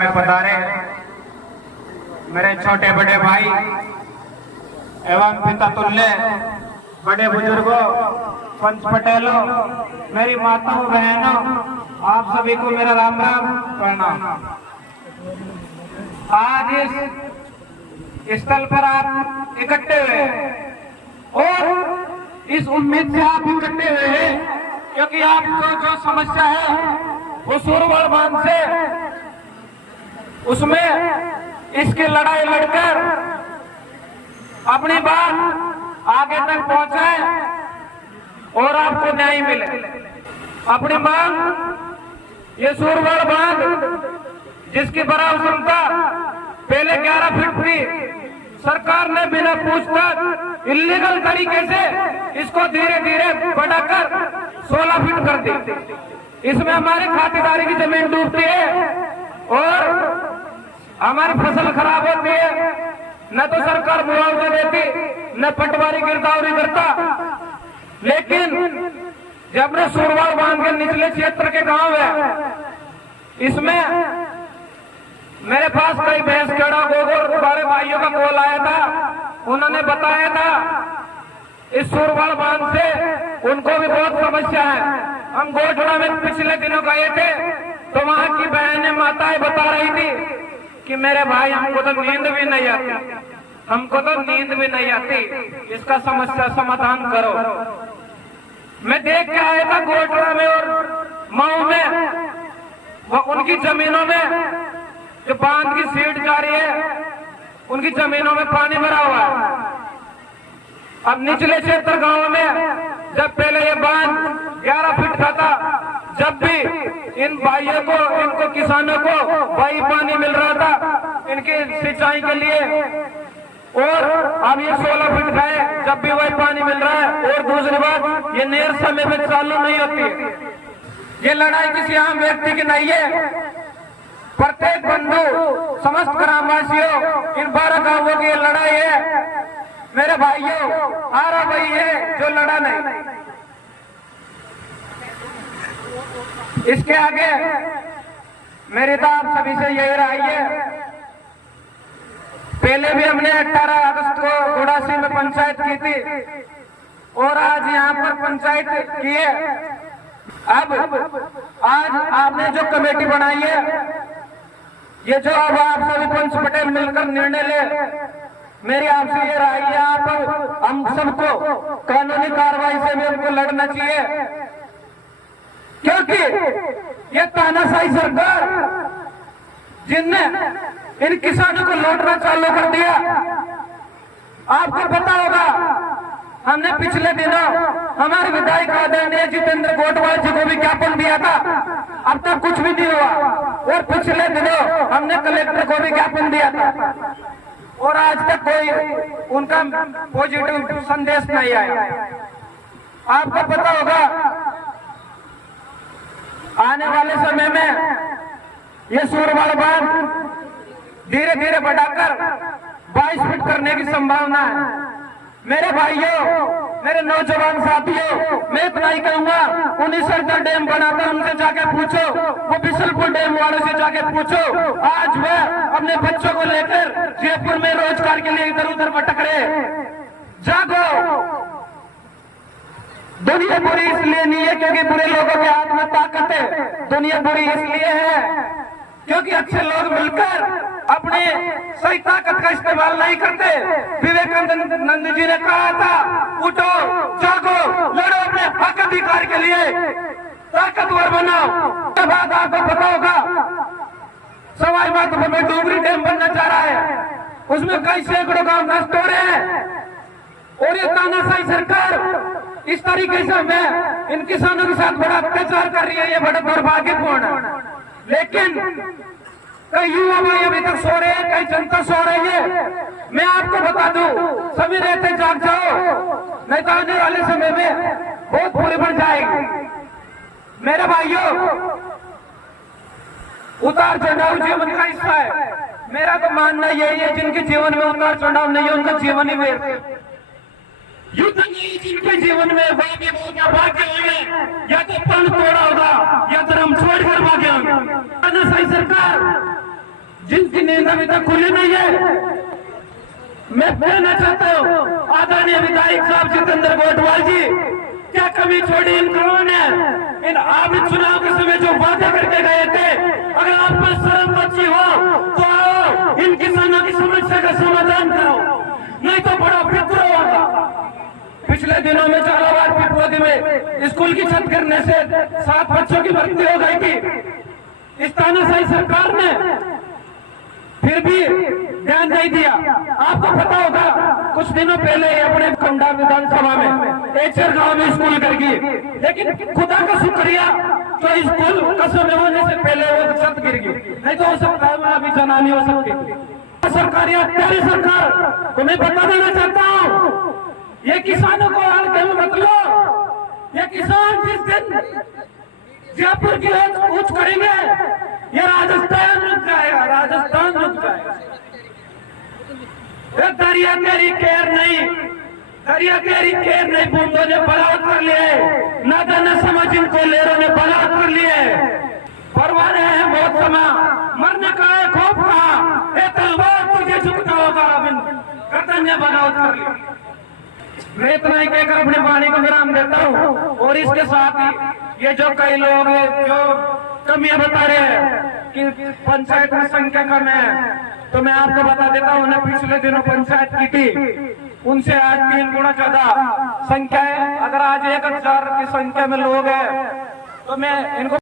में पधारे मेरे छोटे बड़े भाई एवं पिता तुल्य बड़े बुजुर्गों, पंच पटेलों, मेरी माताओं बहनों, आप सभी को मेरा राम राम प्रणाम। आज इस स्थल पर आप इकट्ठे हुए और इस उम्मीद से आप इकट्ठे हुए हैं क्योंकि आपको जो समस्या है वो सूरवल बांध से उसमें इसकी लड़ाई लड़कर अपनी बात आगे तक पहुंचाए और आपको न्याय मिले। अपनी मांग ये सूरवल बांध जिसकी बराबर क्षमता पहले 11 फीट थी, सरकार ने बिना पूछताछ इलीगल तरीके से इसको धीरे धीरे बढ़ाकर 16 फीट कर दी। इसमें हमारी खातेदारी की जमीन डूबती है और हमारी फसल खराब होती है, न तो सरकार मुआवजा देती, न पटवारी गिरदावरी करता। लेकिन जब ने सूरवल बांध के निचले क्षेत्र के गांव है, इसमें मेरे पास कई भैंस खेड़ा गोबर बड़े भाइयों का कॉल आया था। उन्होंने बताया था इस सूरवल बांध से उनको भी बहुत समस्या है। हम गोठड़ा में पिछले दिनों गए थे तो वहां की बहनें माताएं बता रही थी कि मेरे भाई हमको तो नींद भी नहीं आती, हमको तो नींद भी नहीं आती, इसका समस्या समाधान करो। मैं देख के आया था गोठड़ा में और माऊ में, वो उनकी जमीनों में जो बांध की सीट जा रही है उनकी जमीनों में पानी भरा हुआ है। अब निचले क्षेत्र गांव में जब पहले ये बांध 11 फीट का था, जब भी इन भाइयों को, इनको किसानों को वही पानी मिल रहा था इनकी सिंचाई के लिए, और अब ये 16 फीट का है, जब भी वही पानी मिल रहा है। और दूसरी बात, ये नहर समय में चालू नहीं होती। ये लड़ाई किसी आम व्यक्ति की नहीं है, प्रत्येक बंधु, समस्त ग्रामवासियों, इन 12 गांवों की लड़ाई है। मेरे भाइयों, आरा भाई है जो लड़ा नहीं। इसके आगे मेरी तो आप सभी से यही राय है। पहले भी हमने 18 अगस्त को गुड़ासी में पंचायत की थी और आज यहाँ पर पंचायत की है। अब आज आपने जो कमेटी बनाई है, ये जो अब आप सभी पंच पटेल मिलकर निर्णय ले, मेरी आपसे ये राय है, आप हम सबको कानूनी कार्रवाई से भी उनको लड़ना चाहिए क्योंकि ये तानाशाही सरकार जिनने इन किसानों को लूटना चालू कर दिया। आपको पता होगा, हमने पिछले दिनों हमारे विधायक आदरणीय जितेंद्र गोटवाल जी को भी ज्ञापन दिया था, अब तक कुछ भी नहीं हुआ। और पिछले दिनों हमने कलेक्टर को भी ज्ञापन दिया था और आज तक कोई उनका पॉजिटिव संदेश नहीं आया। आपको पता होगा, आने वाले समय में ये सूरवल बांध धीरे धीरे बढ़ाकर 22 फीट करने की संभावना है। मेरे भाइयों, मेरे नौजवान साथियों, मैं इतना ही कहूंगा, 19 डैम बनाता उनसे जाके पूछो, वो बिशलपुर डैम वालों से जाके पूछो, आज वह अपने बच्चों को लेकर जयपुर में रोजगार के लिए इधर उधर भटक रहे। जागो, दुनिया बुरी इसलिए नहीं है क्योंकि बुरे लोगों के हाथ में ताकत है, दुनिया बुरी इसलिए है क्योंकि अच्छे लोग मिलकर अपने सही ताकत का इस्तेमाल नहीं करते। विवेकानंद जी ने कहा था, उठो, जागो, लड़ो अपने हक अधिकार के लिए, ताकतवर बनाओ। उसके बाद आपको पता होगा, सवाई माधोपुर में डोगरी डैम बनना चाह रहा है, उसमें कई सैकड़ों गांव नष्ट हो रहे हैं और ये तानाशाही सरकार इस तरीके से हमें इन किसानों के साथ बड़ा अत्याचार कर रही है। ये बड़ा दुर्भाग्यपूर्ण है। लेकिन कई युवा भाई अभी तक सो रहे हैं, कई जनता सो रही है। मैं आपको बता दूं, सभी रहते जाग जाओ, नहीं तो आने वाले समय में बहुत बुरी बढ़ जाएगी। मेरे भाइयों, उतार चढ़ाव जीवन का हिस्सा है। मेरा तो मानना यही है, जिनके जीवन में उतार चढ़ाव नहीं है उनका जीवन ही व्यर्थ है। युद्ध नहीं जिनके जीवन में भाग्य होंगे, या तो पन तोड़ा होगा या धर्म छोड़कर भाग्य होंगे। तानाशाही सरकार जिनकी नींद अभी तक खुली नहीं है। मैं कहना चाहता हूँ आदरणीय विधायक साहब जितेंद्र गोटवाल जी, क्या कमी छोड़ी इन करोड़ों ने? इन आप चुनाव के समय जो वादे करके गए थे, अगर आप पर शर्म बची हो तो आओ इन किसानों की समस्या का समाधान करो, नहीं तो बड़ा विद्रोह होगा। पिछले दिनों में झालावाड़ पिपरोदी में स्कूल की छत गिरने से 7 बच्चों की मृत्यु हो गई थी। इस तानाशाही सरकार ने फिर भी ध्यान नहीं दिया। आपको पता होगा कुछ दिनों पहले अपने कंडा विधानसभा में एचर गांव में स्कूल कर गई, लेकिन खुदा का शुक्रिया तो स्कूल कसम होने से पहले वो छत गिर गई, नहीं तो हो सकता है अभी जनानी हो सकती। सरकारी अत्याचारी सरकार को मैं बता देना चाहता हूँ, ये किसानों को हल्के में मत लो। ये किसान जिस दिन जयपुर की कूच करेंगे, ये राजस्थान रुक जाएगा, राजस्थान रुक जाएगा। दरिया तेरी केयर नहीं, दरिया तेरी केयर नहीं, बूंदों ने बलात् कर लिए, नादा न समझ इनको लेरों ने बलात् कर लिए। परवाह रहे हैं बहुत समय, मरने का है खौफ कहा, तलवार तुझे झुकना होगा, गर्दन ने बगावत कर ली। मैं इतना ही कहकर अपने वाणी को विराम देता हूँ। और इसके साथ ही ये जो कई लोग जो कमियां बता रहे हैं कि पंचायत में संख्या कम है, तो मैं आपको बता देता हूँ, उन्हें पिछले दिनों पंचायत की थी, उनसे आज 3 गुना ज्यादा संख्या है। अगर आज 1000 की संख्या में लोग हैं तो मैं इनको